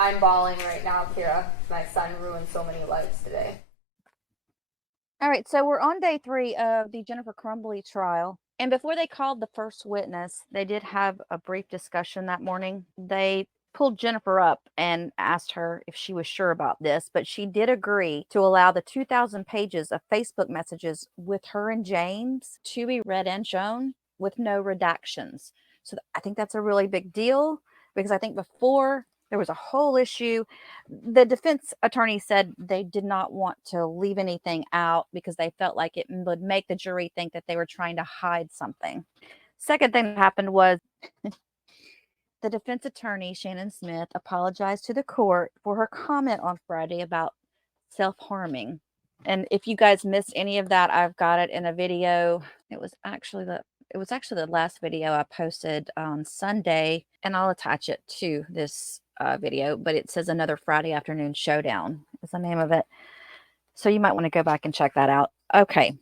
I'm bawling right now, Kira. My son ruined so many lives today. All right, so we're on day 3 of the Jennifer Crumbley trial. And before they called the first witness, they did have a brief discussion that morning. They pulled Jennifer up and asked her if she was sure about this, but she did agree to allow the 2,000 pages of Facebook messages with her and James to be read and shown with no redactions. So I think that's a really big deal, because I think before there was a whole issue. The defense attorney said they did not want to leave anything out because they felt like it would make the jury think that they were trying to hide something. Second thing that happened was the defense attorney, Shannon Smith, apologized to the court for her comment on Friday about self-harming. And if you guys missed any of that, I've got it in a video. It was actually the last video I posted on Sunday, and I'll attach it to this video, but it says Another Friday Afternoon Showdown is the name of it. So you might want to go back and check that out. Okay.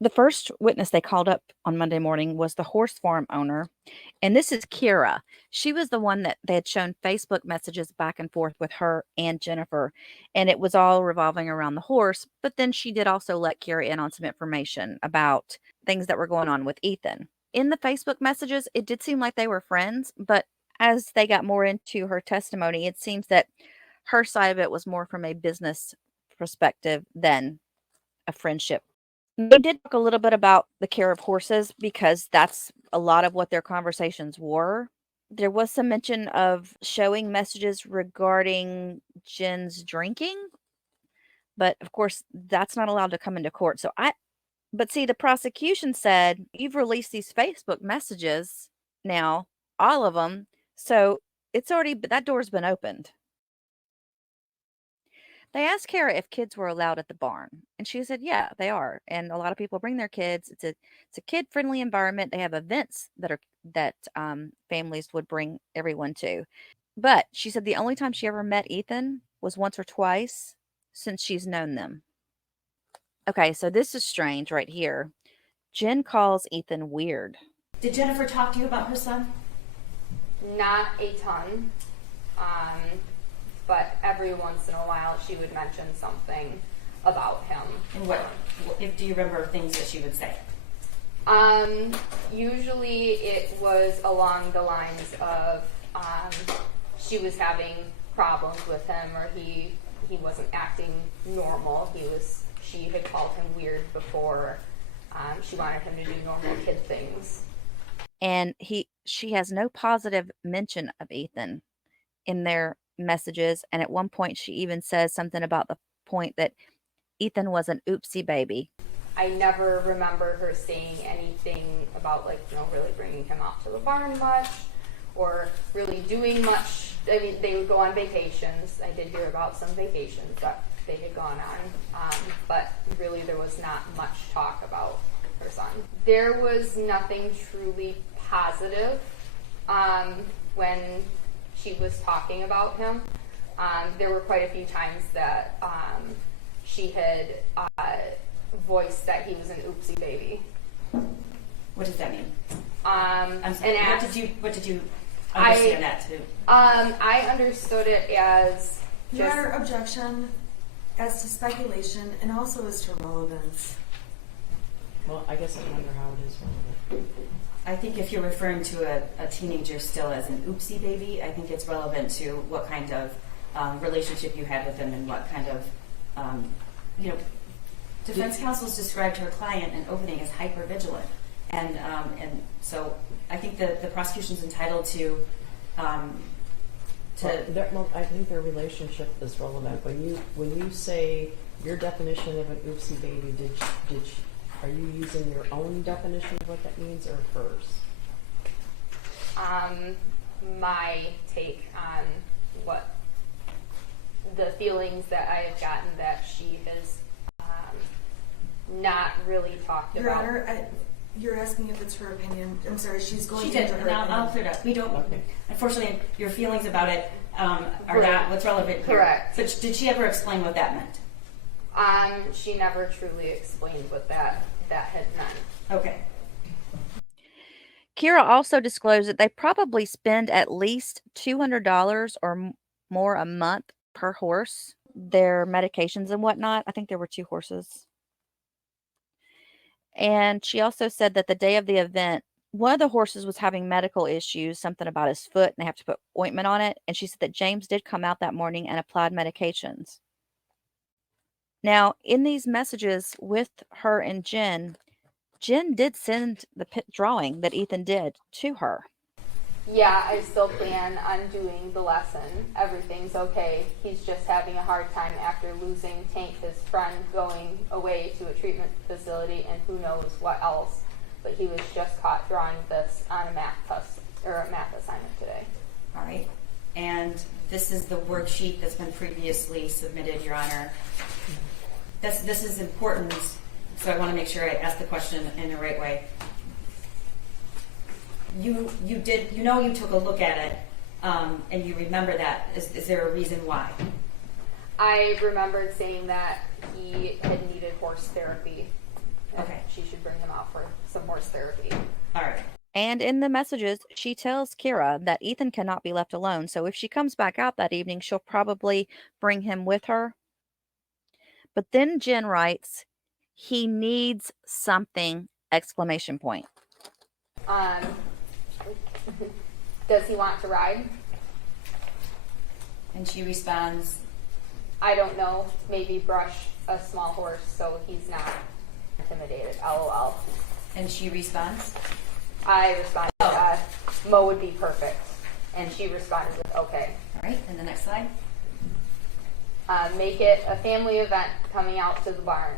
The first witness they called up on Monday morning was the horse farm owner, and this is Kira. She was the one that they had shown Facebook messages back and forth with her and Jennifer, and it was all revolving around the horse, but then she did also let Kira in on some information about things that were going on with Ethan. In the Facebook messages, it did seem like they were friends, but as they got more into her testimony, it seems that her side of it was more from a business perspective than a friendship. They did talk a little bit about the care of horses because that's a lot of what their conversations were. There was some mention of showing messages regarding Jen's drinking, but of course that's not allowed to come into court. But see, the prosecution said, you've released these Facebook messages now, all of them. So that door's been opened. They asked Kara if kids were allowed at the barn, and she said, yeah, they are. And a lot of people bring their kids. It's a kid-friendly environment. They have events that families would bring everyone to. But she said the only time she ever met Ethan was once or twice since she's known them. Okay, so this is strange right here. Jen calls Ethan weird. Did Jennifer talk to you about her son? Not a ton, but every once in a while she would mention something about him. And do you remember things that she would say? Usually it was along the lines of she was having problems with him, or he wasn't acting normal. She had called him weird before. She wanted him to do normal kid things. And she has no positive mention of Ethan in their messages. And at one point she even says something about the point that Ethan was an oopsie baby. I never remember her saying anything about really bringing him out to the barn much or really doing much. I mean, they would go on vacations. I did hear about some vacations that they had gone on, but really there was not much talk about her son. There was nothing truly positive when she was talking about him. There were quite a few times that she had voiced that he was an oopsie baby. What does that mean? I'm sorry. What did you understand that to? I understood it as Your objection as to speculation and also as to relevance. Well, I guess I wonder how it is relevant. I think if you're referring to a teenager still as an oopsie baby, I think it's relevant to what kind of relationship you had with them and what kind of, defense counsel's described her client in opening as hypervigilant. And so I think the prosecution's entitled to I think their relationship is relevant. When you say your definition of an oopsie baby, are you using your own definition of what that means or hers? My take on what the feelings that I have gotten that she has not really talked Your about. Honor, you're asking if it's her opinion. I'm sorry, she's going She into did, her and opinion. I'll clear it up. We don't, Okay. Unfortunately, your feelings about it are Correct. not what's relevant here. Correct. But did she ever explain what that meant? She never truly explained what that had meant. Okay. Kira also disclosed that they probably spend at least $200 or more a month per horse, their medications and whatnot. I think there were 2 horses. And she also said that the day of the event, one of the horses was having medical issues, something about his foot, and they have to put ointment on it. And she said that James did come out that morning and applied medications. Now, in these messages with her and Jen did send the drawing that Ethan did to her. Yeah, I still plan on doing the lesson. Everything's okay. He's just having a hard time after losing Tank, his friend, going away to a treatment facility and who knows what else. But he was just caught drawing this on a math test or a math assignment today. All right. And this is the worksheet that's been previously submitted, Your Honor. This is important, so I want to make sure I ask the question in the right way. You took a look at it, and you remember that. Is there a reason why? I remembered saying that he had needed horse therapy. Okay. She should bring him out for some horse therapy. All right. And in the messages, she tells Kira that Ethan cannot be left alone. So if she comes back out that evening, she'll probably bring him with her. But then Jen writes, he needs something, exclamation point. Does he want to ride? And she responds, I don't know. Maybe brush a small horse so he's not intimidated. LOL. and she responds, I responded, Mo would be perfect. And she responded with, okay. all right, and the next slide. Make it a family event coming out to the barn.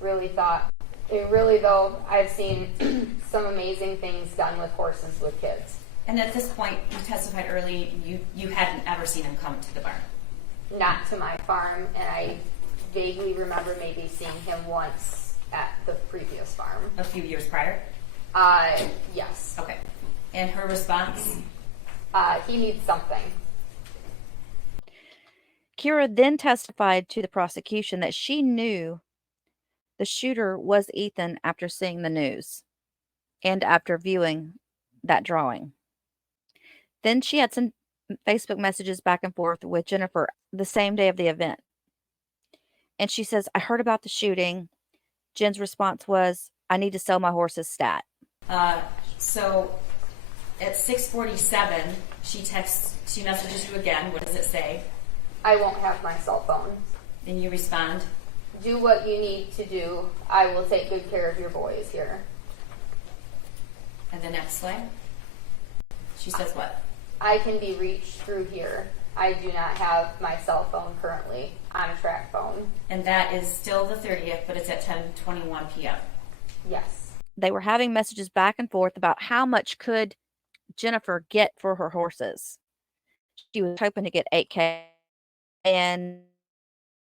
Really though, I've seen some amazing things done with horses with kids. And at this point, you testified early, you hadn't ever seen him come to the barn. Not to my farm, and I vaguely remember maybe seeing him once at the previous farm. A few years prior? Yes. Okay. And her response? He needs something. Kira then testified to the prosecution that she knew the shooter was Ethan after seeing the news and after viewing that drawing. Then she had some Facebook messages back and forth with Jennifer the same day of the event. And she says, I heard about the shooting. Jen's response was, I need to sell my horse's stat. So at 6:47, she messages you again. What does it say? I won't have my cell phone. And you respond, Do what you need to do. I will take good care of your boys here. and the next slide. She says what? I can be reached through here. I do not have my cell phone currently on a track phone. And that is still the 30th, but it's at 10:21 p.m. Yes. They were having messages back and forth about how much could Jennifer get for her horses. She was hoping to get $8,000, and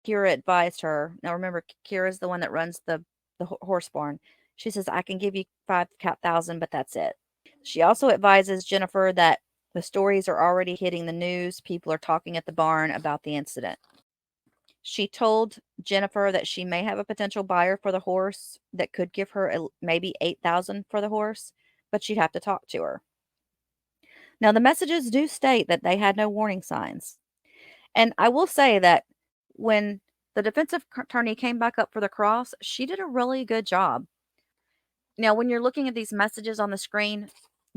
Kira advised her. Now remember, Kira's the one that runs the horse barn. She says, I can give you $5,000, but that's it. She also advises Jennifer that the stories are already hitting the news. People are talking at the barn about the incident. She told Jennifer that she may have a potential buyer for the horse that could give her maybe $8,000 for the horse, but she'd have to talk to her. Now, the messages do state that they had no warning signs. And I will say that when the defensive attorney came back up for the cross, she did a really good job. Now, when you're looking at these messages on the screen,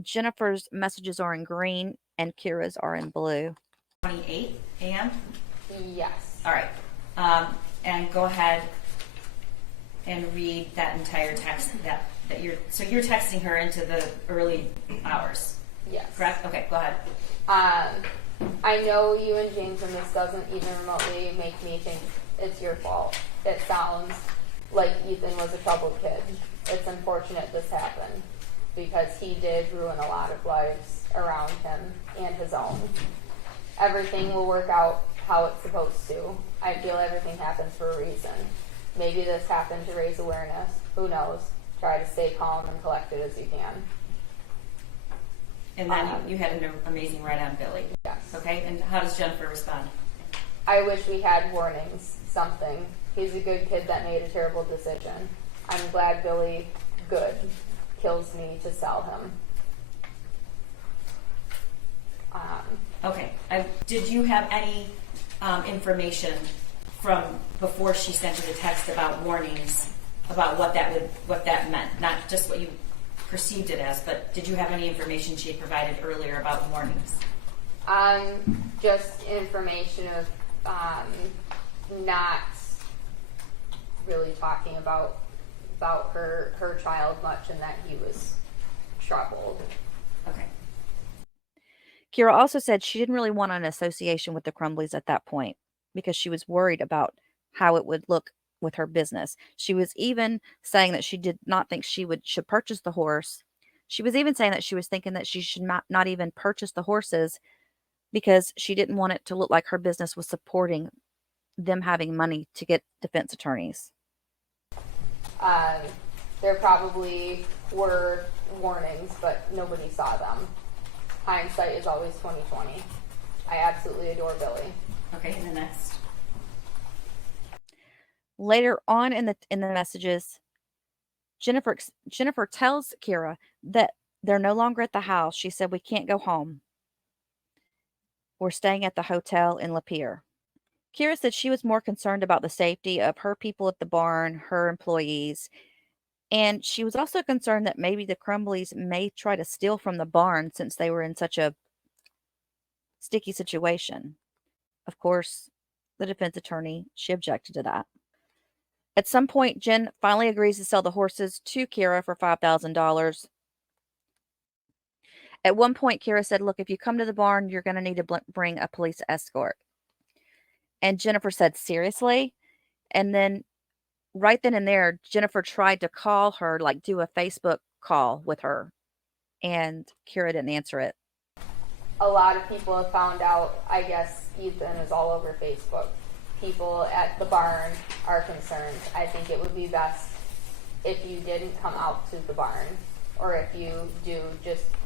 Jennifer's messages are in green and Kira's are in blue. 28 a.m.? Yes. All right. And go ahead and read that entire text that you're texting her into the early hours. Yes. Correct? Okay, go ahead. I know you and James, and this doesn't even remotely make me think it's your fault. It sounds like Ethan was a troubled kid. It's unfortunate this happened because he did ruin a lot of lives around him and his own. Everything will work out how it's supposed to. I feel everything happens for a reason. Maybe this happened to raise awareness. Who knows? Try to stay calm and collected as you can. And then you had an amazing ride on Billy. Yes. Okay, and how does Jennifer respond? I wish we had warnings, something. He's a good kid that made a terrible decision. I'm glad Billy, good, kills me to sell him. Okay. Did you have any information from before she sent you the text about warnings, about what that meant? Not just what you perceived it as, but did you have any information she had provided earlier about warnings? Just information of not really talking about her child much, and that he was troubled. Okay. Kira also said she didn't really want an association with the Crumbleys at that point because she was worried about how it would look with her business. She was even saying that she did not think she should purchase the horse. She was even saying that she was thinking that she should not even purchase the horses because she didn't want it to look like her business was supporting them having money to get defense attorneys. There probably were warnings, but nobody saw them. Hindsight is always 20/20. I absolutely adore Billy. Okay, and the next. Later on in the messages, Jennifer tells Kira that they're no longer at the house. She said, "We can't go home. We're staying at the hotel in Lapeer." Kira said she was more concerned about the safety of her people at the barn, her employees, and she was also concerned that maybe the Crumbleys may try to steal from the barn since they were in such a sticky situation. Of course, the defense attorney, she objected to that. At some point, Jen finally agrees to sell the horses to Kira for $5,000. At one point, Kira said, "Look, if you come to the barn, you're going to need to bring a police escort." And Jennifer said, "Seriously?" And then right then and there, Jennifer tried to call her, like do a Facebook call with her. And Kira didn't answer it. A lot of people have found out, I guess, Ethan is all over Facebook. People at the barn are concerned. I think it would be best if you didn't come out to the barn, or if you do,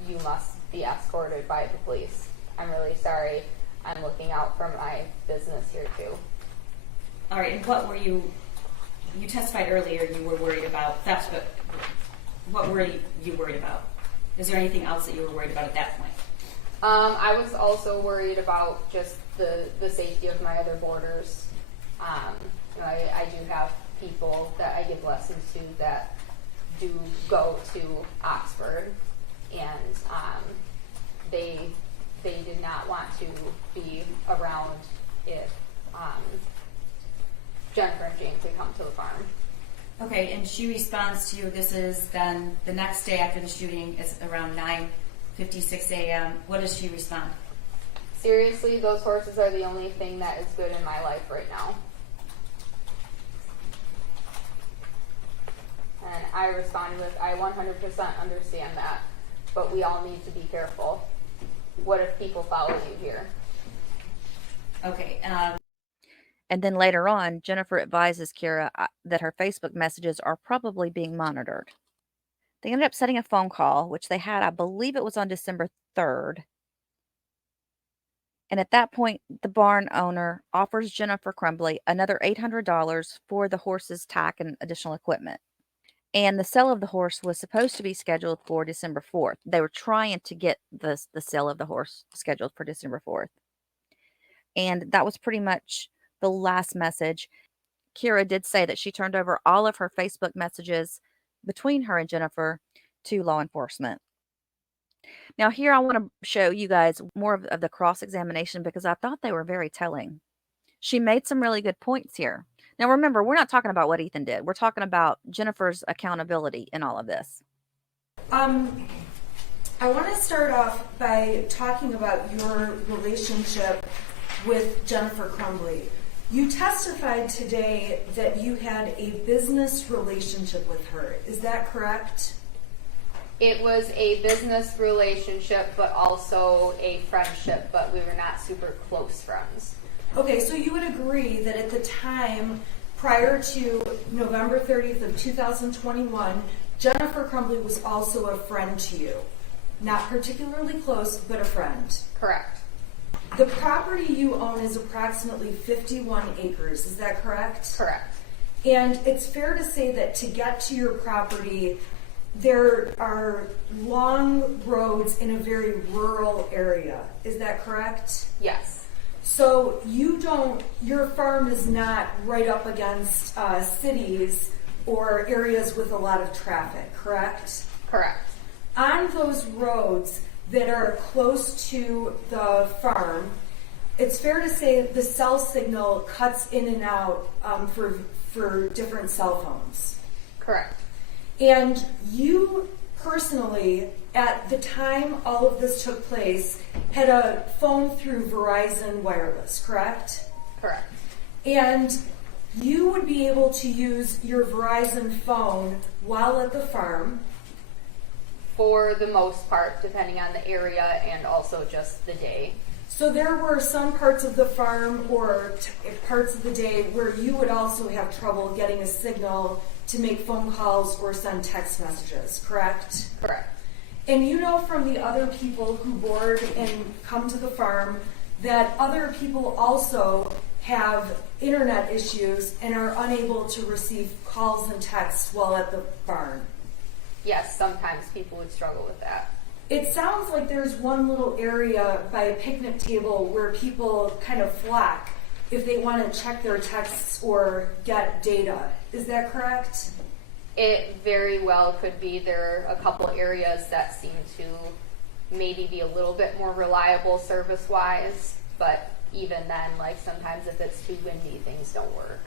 you must be escorted by the police. I'm really sorry. I'm looking out for my business here too. All right, and what were you testified earlier you were worried about theft, but what were you worried about? Is there anything else that you were worried about at that point? I was also worried about just the safety of my other boarders. I do have people that I give lessons to that do go to Oxford, and they did not want to be around if Jennifer and James would come to the farm. Okay, and she responds to you. This is then the next day after the shooting. It's around 9:56 a.m. What does she respond? Seriously, those horses are the only thing that is good in my life right now. And I responded with, I 100% understand that, but we all need to be careful. What if people follow you here? Okay. And then later on, Jennifer advises Kira that her Facebook messages are probably being monitored. They ended up setting a phone call, which they had, I believe it was on December 3rd. And at that point, the barn owner offers Jennifer Crumbley another $800 for the horse's tack and additional equipment. And the sale of the horse was supposed to be scheduled for December 4th. They were trying to get the sale of the horse scheduled for December 4th. And that was pretty much the last message. Kira did say that she turned over all of her Facebook messages between her and Jennifer to law enforcement. Now here I want to show you guys more of the cross-examination because I thought they were very telling. She made some really good points here. Now remember, we're not talking about what Ethan did. We're talking about Jennifer's accountability in all of this. I want to start off by talking about your relationship with Jennifer Crumbley. You testified today that you had a business relationship with her. Is that correct? It was a business relationship, but also a friendship, but we were not super close friends. Okay, so you would agree that at the time, prior to November 30th of 2021, Jennifer Crumbley was also a friend to you. Not particularly close, but a friend. Correct. The property you own is approximately 51 acres, is that correct? Correct. And it's fair to say that to get to your property, there are long roads in a very rural area. Is that correct? Yes. So your farm is not right up against cities or areas with a lot of traffic, correct? Correct. On those roads that are close to the farm, it's fair to say the cell signal cuts in and out for different cell phones. Correct. And you personally, at the time all of this took place, had a phone through Verizon Wireless, correct? Correct. And you would be able to use your Verizon phone while at the farm. For the most part, depending on the area and also just the day. So there were some parts of the farm or parts of the day where you would also have trouble getting a signal to make phone calls or send text messages, correct? Correct. And you know from the other people who board and come to the farm that other people also have internet issues and are unable to receive calls and texts while at the barn. Yes, sometimes people would struggle with that. It sounds like there's one little area by a picnic table where people kind of flock if they want to check their texts or get data. Is that correct? It very well could be. There are a couple areas that seem to maybe be a little bit more reliable service-wise, but even then, like sometimes if it's too windy, things don't work.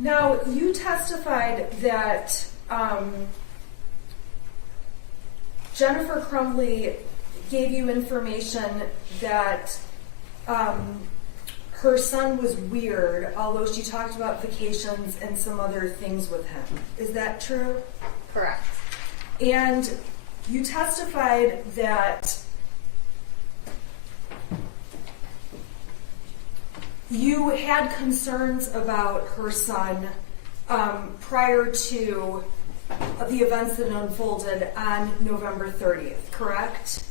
Now, you testified that Jennifer Crumbley gave you information that her son was weird, although she talked about vacations and some other things with him. Is that true? Correct. And you testified that you had concerns about her son prior to the events that unfolded on November 30th, correct?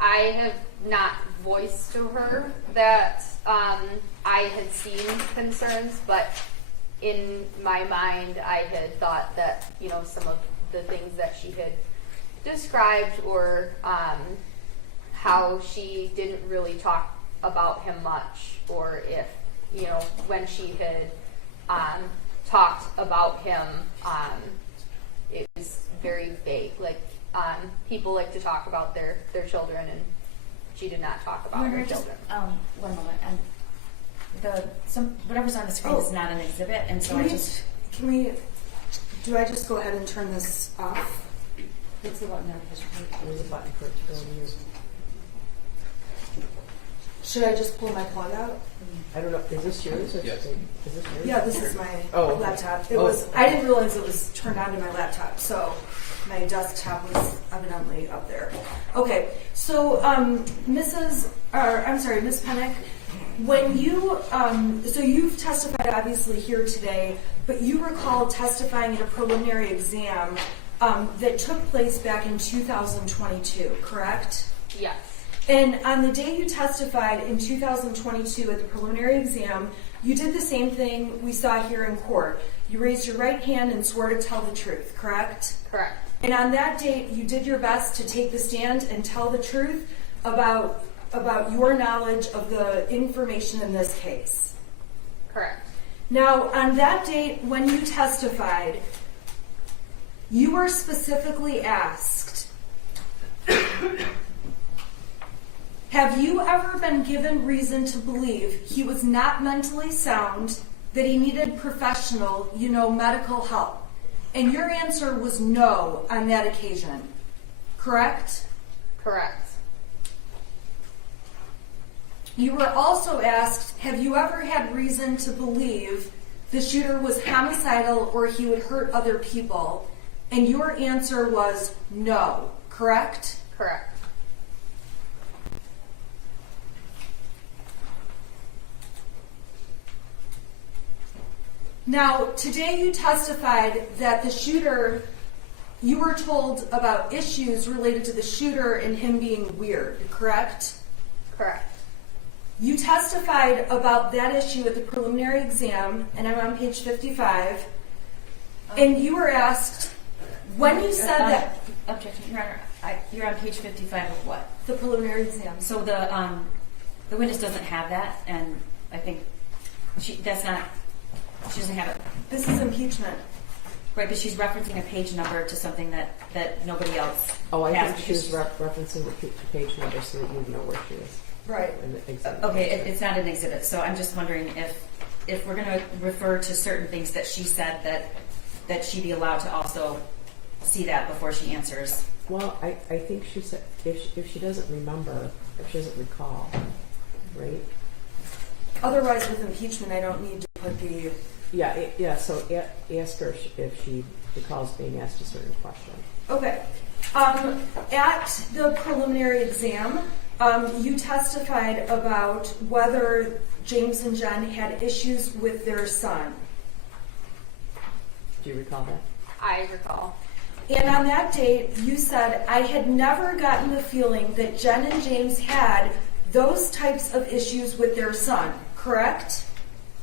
I have not voiced to her that I had seen concerns, but in my mind I had thought that, you know, some of the things that she had described or how she didn't really talk about him much, or if, you know, when she had talked about him, it was very vague. Like, people like to talk about their children, and she did not talk about her children. One moment. And whatever's on the screen is not an exhibit, and so Do I just go ahead and turn this off? What's the button there? There's a button for it to go in use. Should I just pull my plug out? I don't know. Is this yours? Yes. Is this yours? Yeah, this is my Oh. laptop. It was. I didn't realize it was turned on to my laptop, so my desktop was evidently up there. Okay, so Miss Pennick, when you so you've testified obviously here today, but you recall testifying at a preliminary exam that took place back in 2022, correct? Yes. And on the day you testified in 2022 at the preliminary exam, you did the same thing we saw here in court. You raised your right hand and swore to tell the truth, correct? Correct. And on that date, you did your best to take the stand and tell the truth about your knowledge of the information in this case. Correct. Now, on that date when you testified, you were specifically asked, have you ever been given reason to believe he was not mentally sound, that he needed professional, medical help? And your answer was no on that occasion, correct? Correct. You were also asked, have you ever had reason to believe the shooter was homicidal or he would hurt other people? And your answer was no, correct? Correct. Now, today you testified that the shooter, you were told about issues related to the shooter and him being weird, correct? Correct. You testified about that issue at the preliminary exam, and I'm on page 55. And you were asked, when you said that, Objection, Your Honor. You're on page 55 of what? the preliminary exam. So the witness doesn't have that, and I think she doesn't have it. This is impeachment. Right, but she's referencing a page number to something that nobody else Oh, I has. think she was referencing the page number so that you know where she is. Right. In the exhibit. Okay, it's not an exhibit, so I'm just wondering if we're going to refer to certain things that she said that she be allowed to also see that before she answers. Well, I think she said if she doesn't remember, if she doesn't recall, right? Otherwise, with impeachment, I don't need to put the... Yeah. So ask her if she recalls being asked a certain question. Okay. At the preliminary exam, you testified about whether James and Jen had issues with their son. Do you recall that? I recall. And on that date, you said, I had never gotten the feeling that Jen and James had those types of issues with their son, correct?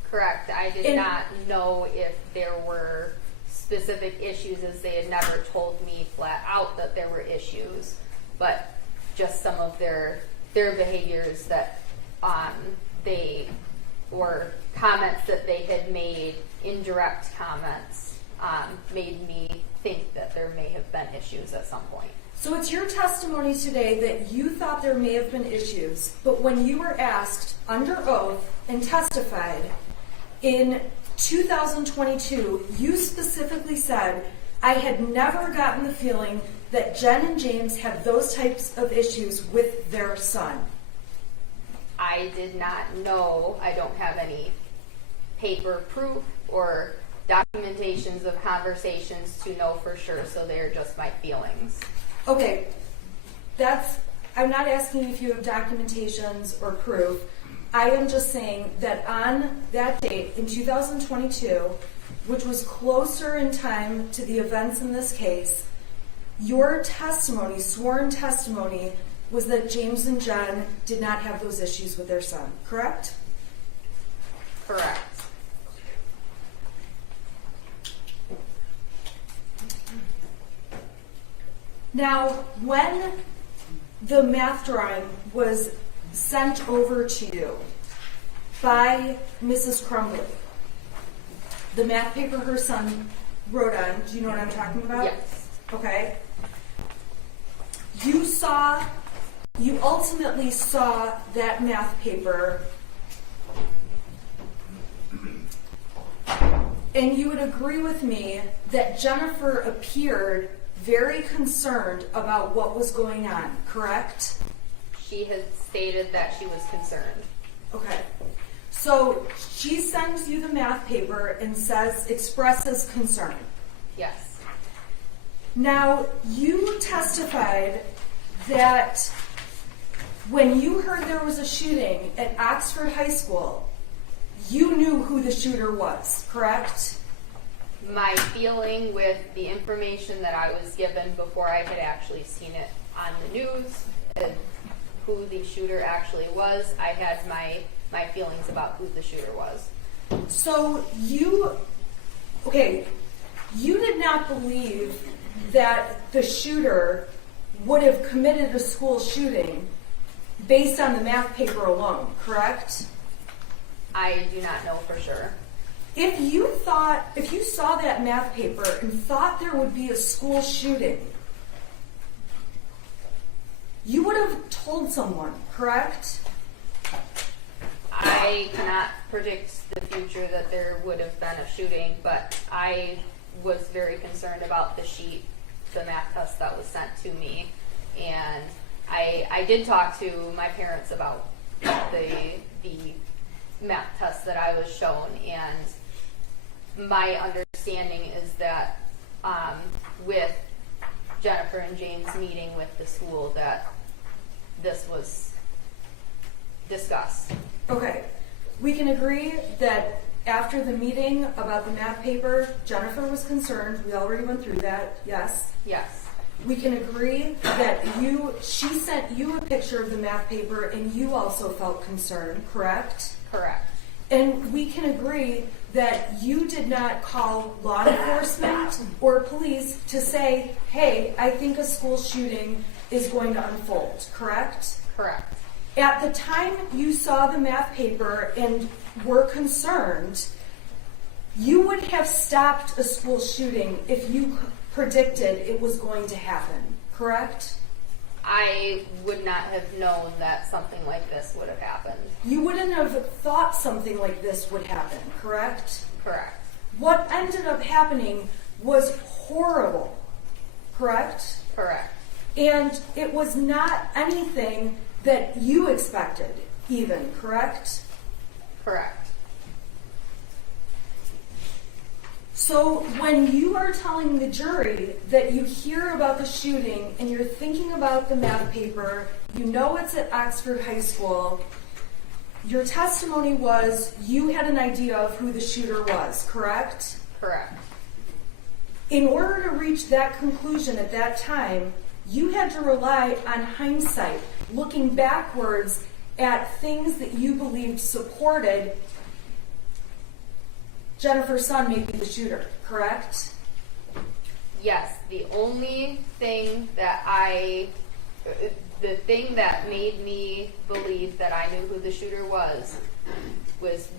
Correct. I did not know if there were specific issues, as they had never told me flat out that there were issues, but just some of their behaviors that they or comments that they had made, indirect comments, made me think that there may have been issues at some point. So it's your testimony today that you thought there may have been issues, but when you were asked under oath and testified in 2022, you specifically said, I had never gotten the feeling that Jen and James had those types of issues with their son. I did not know. I don't have any paper proof or documentations of conversations to know for sure, so they're just my feelings. Okay, I'm not asking if you have documentations or proof. I am just saying that on that date in 2022, which was closer in time to the events in this case, your testimony, sworn testimony, was that James and Jen did not have those issues with their son, correct? Correct. Now, when the math drawing was sent over to you by Mrs. Crumbley, the math paper her son wrote on, do you know what I'm talking about? Yes. Okay. You ultimately saw that math paper, and you would agree with me that Jennifer appeared very concerned about what was going on, correct? She had stated that she was concerned. Okay. So she sends you the math paper and expresses concern. Yes. Now, you testified that when you heard there was a shooting at Oxford High School, you knew who the shooter was, correct? My feeling with the information that I was given before I had actually seen it on the news, and who the shooter actually was, I had my feelings about who the shooter was. So you did not believe that the shooter would have committed a school shooting based on the math paper alone, correct? I do not know for sure. If you saw that math paper and thought there would be a school shooting, you would have told someone, correct? I cannot predict the future that there would have been a shooting, but I was very concerned about the sheet, the math test that was sent to me, and I did talk to my parents about the math test that I was shown, and my understanding is that with Jennifer and James meeting with the school that this was discussed. Okay, we can agree that after the meeting about the math paper, Jennifer was concerned. We already went through that, yes? Yes. We can agree that she sent you a picture of the math paper and you also felt concerned, correct? Correct. And we can agree that you did not call law enforcement or police to say, hey, I think a school shooting is going to unfold, correct? Correct. At the time you saw the math paper and were concerned, you would have stopped a school shooting if you predicted it was going to happen, correct? I would not have known that something like this would have happened. You wouldn't have thought something like this would happen, correct? Correct. What ended up happening was horrible, correct? Correct. And it was not anything that you expected, even, correct? Correct. So when you are telling the jury that you hear about the shooting and you're thinking about the math paper, you know it's at Oxford High School, your testimony was you had an idea of who the shooter was, correct? Correct. In order to reach that conclusion at that time, you had to rely on hindsight, looking backwards at things that you believed supported Jennifer's son may be the shooter, correct? Yes, the only thing that the thing that made me believe that I knew who the shooter was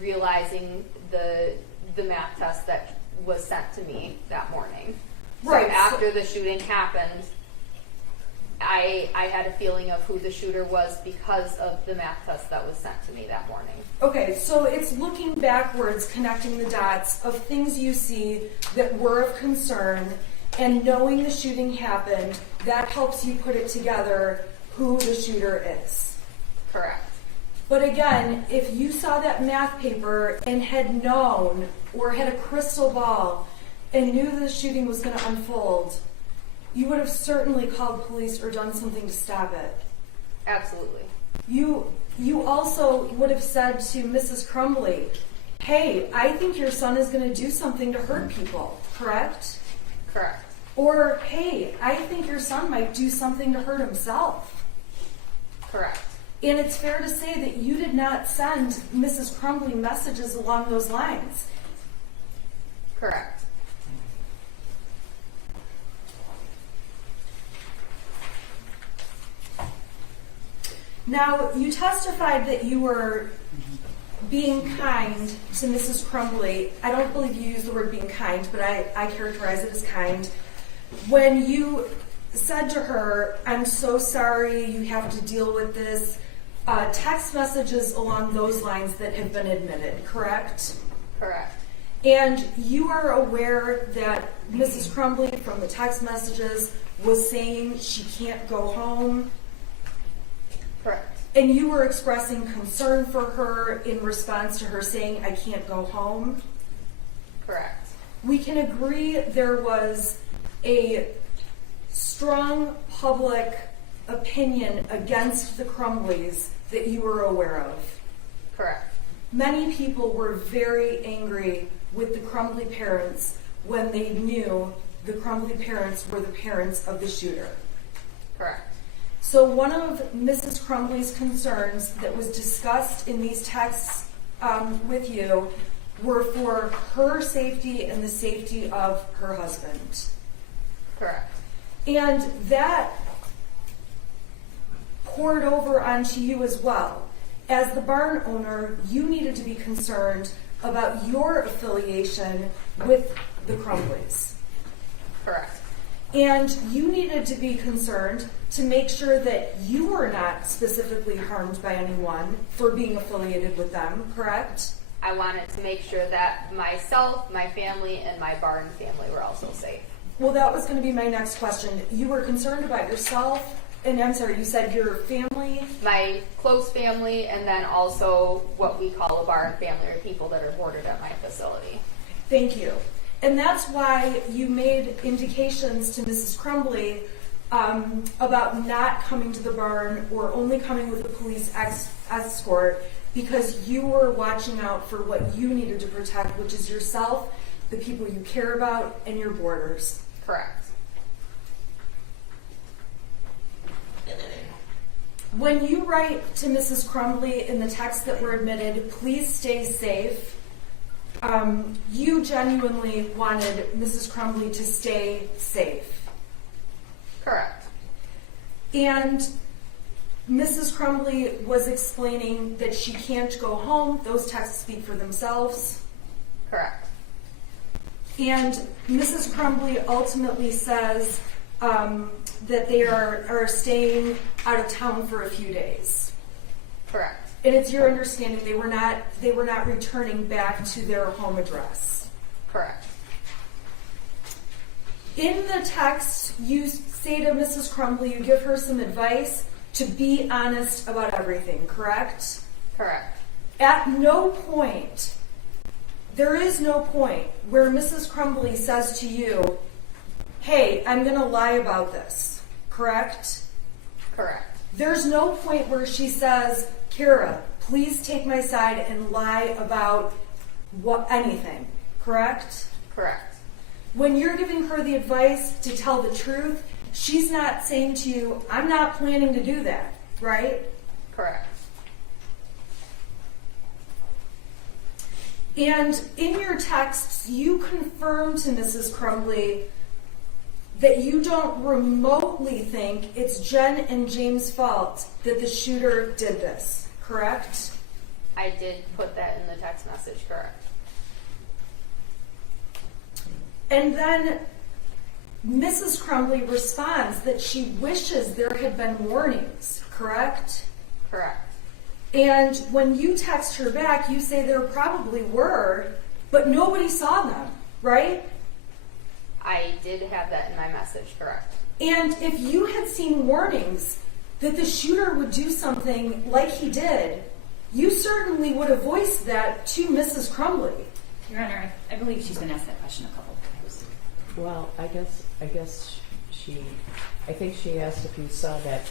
realizing the math test that was sent to me that morning. Right. So after the shooting happened, I had a feeling of who the shooter was because of the math test that was sent to me that morning. Okay, so it's looking backwards, connecting the dots of things you see that were of concern, and knowing the shooting happened, that helps you put it together who the shooter is. Correct. But again, if you saw that math paper and had known or had a crystal ball and knew the shooting was going to unfold, you would have certainly called police or done something to stop it. Absolutely. You also would have said to Mrs. Crumbley, hey, I think your son is going to do something to hurt people, correct? Correct. Or, hey, I think your son might do something to hurt himself. Correct. And it's fair to say that you did not send Mrs. Crumbley messages along those lines. Correct. Now, you testified that you were being kind to Mrs. Crumbley. I don't believe you used the word being kind, but I characterize it as kind. When you said to her, I'm so sorry you have to deal with this, text messages along those lines that have been admitted, correct? Correct. And you are aware that Mrs. Crumbley, from the text messages, was saying she can't go home? Correct. And you were expressing concern for her in response to her saying, I can't go home? Correct. We can agree there was a strong public opinion against the Crumbleys that you were aware of. Correct. Many people were very angry with the Crumbley parents when they knew the Crumbley parents were the parents of the shooter. Correct. So one of Mrs. Crumbley's concerns that was discussed in these texts with you were for her safety and the safety of her husband. Correct. And that poured over onto you as well. As the barn owner, you needed to be concerned about your affiliation with the Crumbleys. Correct. And you needed to be concerned to make sure that you were not specifically harmed by anyone for being affiliated with them, correct? I wanted to make sure that myself, my family, and my barn family were also safe. Well, that was going to be my next question. You were concerned about yourself, and I'm sorry, you said your family? My close family, and then also what we call a barn family, or people that are boarded at my facility. Thank you. And that's why you made indications to Mrs. Crumbley about not coming to the barn or only coming with a police escort, because you were watching out for what you needed to protect, which is yourself, the people you care about, and your boarders. Correct. When you write to Mrs. Crumbley in the text that were admitted, please stay safe, you genuinely wanted Mrs. Crumbley to stay safe. Correct. And Mrs. Crumbley was explaining that she can't go home. Those texts speak for themselves. Correct. And Mrs. Crumbley ultimately says that they are staying out of town for a few days. Correct. And it's your understanding they were not returning back to their home address. Correct. In the text, you say to Mrs. Crumbley, you give her some advice to be honest about everything, correct? Correct. At no point, there is no point where Mrs. Crumbley says to you, hey, I'm going to lie about this, correct? Correct. There's no point where she says, Kara, please take my side and lie about anything, correct? Correct. When you're giving her the advice to tell the truth, she's not saying to you, I'm not planning to do that, right? Correct. And in your texts, you confirm to Mrs. Crumbley that you don't remotely think it's Jen and James' fault that the shooter did this, correct? I did put that in the text message, correct. And then Mrs. Crumbley responds that she wishes there had been warnings, correct? Correct. And when you text her back, you say there probably were, but nobody saw them, right? I did have that in my message, correct. And if you had seen warnings that the shooter would do something like he did, you certainly would have voiced that to Mrs. Crumbley. Your Honor, I believe she's been asked that question a couple of times. Well, I think she asked if you saw that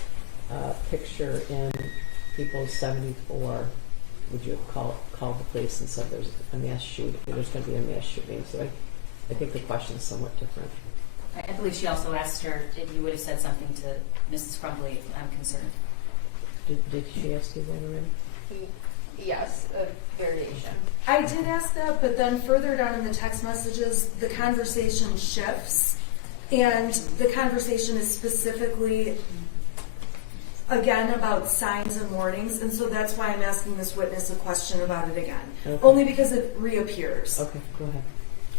picture in People's 74, would you have called the police and said there's a mass shooting, there's going to be a mass shooting? So I think the question is somewhat different. I believe she also asked her if you would have said something to Mrs. Crumbley, I'm concerned. Did she ask you that already? Yes, a variation. I did ask that, but then further down in the text messages, the conversation shifts, and the conversation is specifically, again, about signs and warnings, and so that's why I'm asking this witness a question about it again. Okay. Only because it reappears. Okay, go ahead.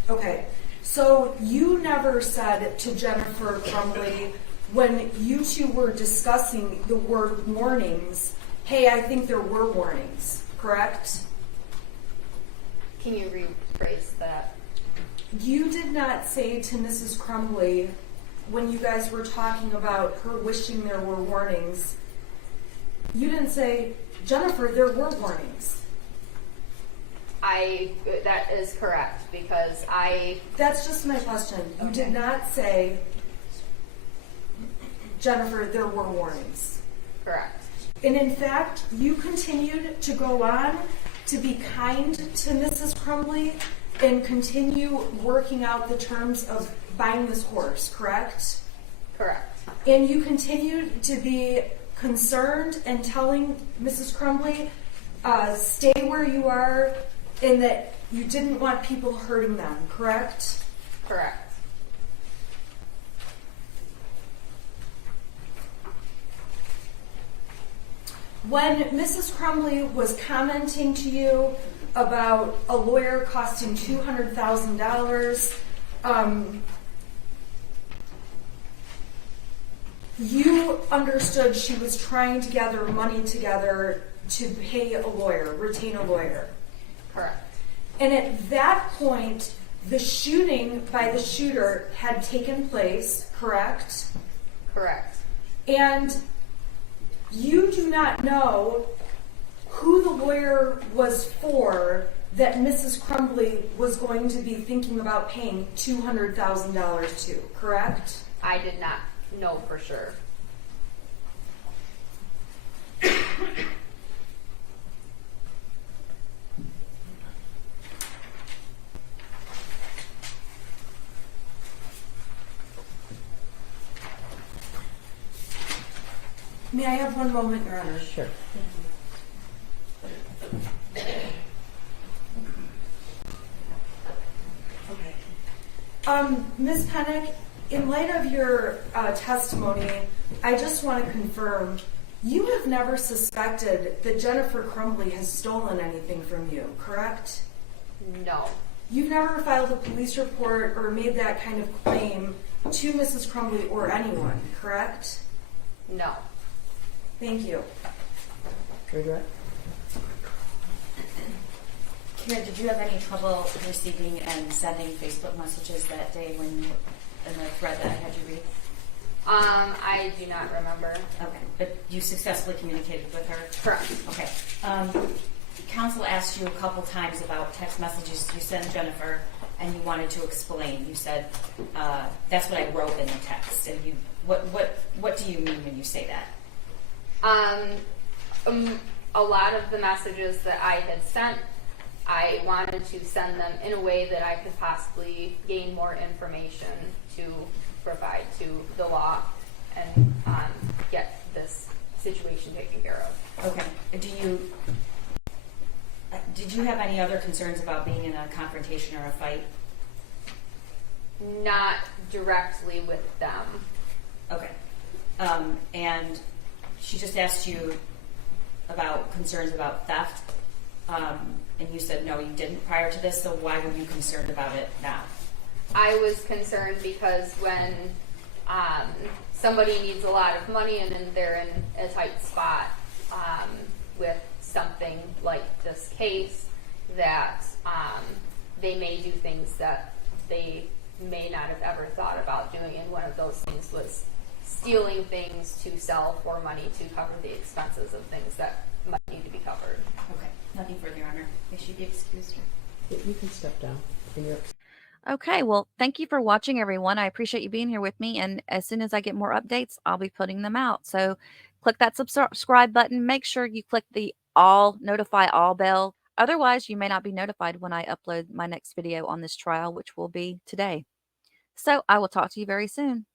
Okay, so you never said to Jennifer Crumbley, when you two were discussing the word warnings, hey, I think there were warnings, correct? Can you rephrase that? You did not say to Mrs. Crumbley, when you guys were talking about her wishing there were warnings, you didn't say, Jennifer, there were warnings. That is correct, because That's just my question. You did not say, Jennifer, there were warnings. correct. And in fact, you continued to go on to be kind to Mrs. Crumbley and continue working out the terms of buying this horse, correct? Correct. And you continued to be concerned and telling Mrs. Crumbley, stay where you are, and that you didn't want people hurting them, correct? Correct. When Mrs. Crumbley was commenting to you about a lawyer costing $200,000, you understood she was trying to gather money together to pay a lawyer, retain a lawyer. Correct. And at that point, the shooting by the shooter had taken place, correct? Correct. And you do not know who the lawyer was for that Mrs. Crumbley was going to be thinking about paying $200,000 to, correct? I did not know for sure. May I have one moment, Your Honor? Sure. Ms. Pennick, in light of your testimony, I just want to confirm, you have never suspected that Jennifer Crumbley has stolen anything from you, correct? No. You've never filed a police report or made that kind of claim to Mrs. Crumbley or anyone, correct? No. Thank you. Regret? Kira, did you have any trouble receiving and sending Facebook messages that day when you, in the thread that I had you read? I do not remember. Okay, but you successfully communicated with her? Correct. Okay. Counsel asked you a couple times about text messages you sent Jennifer, and you wanted to explain. You said, that's what I wrote in the text. And you, what do you mean when you say that? A lot of the messages that I had sent, I wanted to send them in a way that I could possibly gain more information to provide to the law and get this situation taken care of. Okay. Did you have any other concerns about being in a confrontation or a fight? Not directly with them. Okay. And she just asked you about concerns about theft, and you said no, you didn't prior to this, so why were you concerned about it now? I was concerned because when somebody needs a lot of money and then they're in a tight spot with something like this case, that they may do things that they may not have ever thought about doing, and one of those things was stealing things to sell for money to cover the expenses of things that might need to be covered. Okay, nothing further, Your Honor. May she be excused? You can step down. And you're Okay, well, thank you for watching, everyone. I appreciate you being here with me. And as soon as I get more updates, I'll be putting them out. So click that subscribe button. Make sure you click the notify all bell. Otherwise, you may not be notified when I upload my next video on this trial, which will be today. So I will talk to you very soon.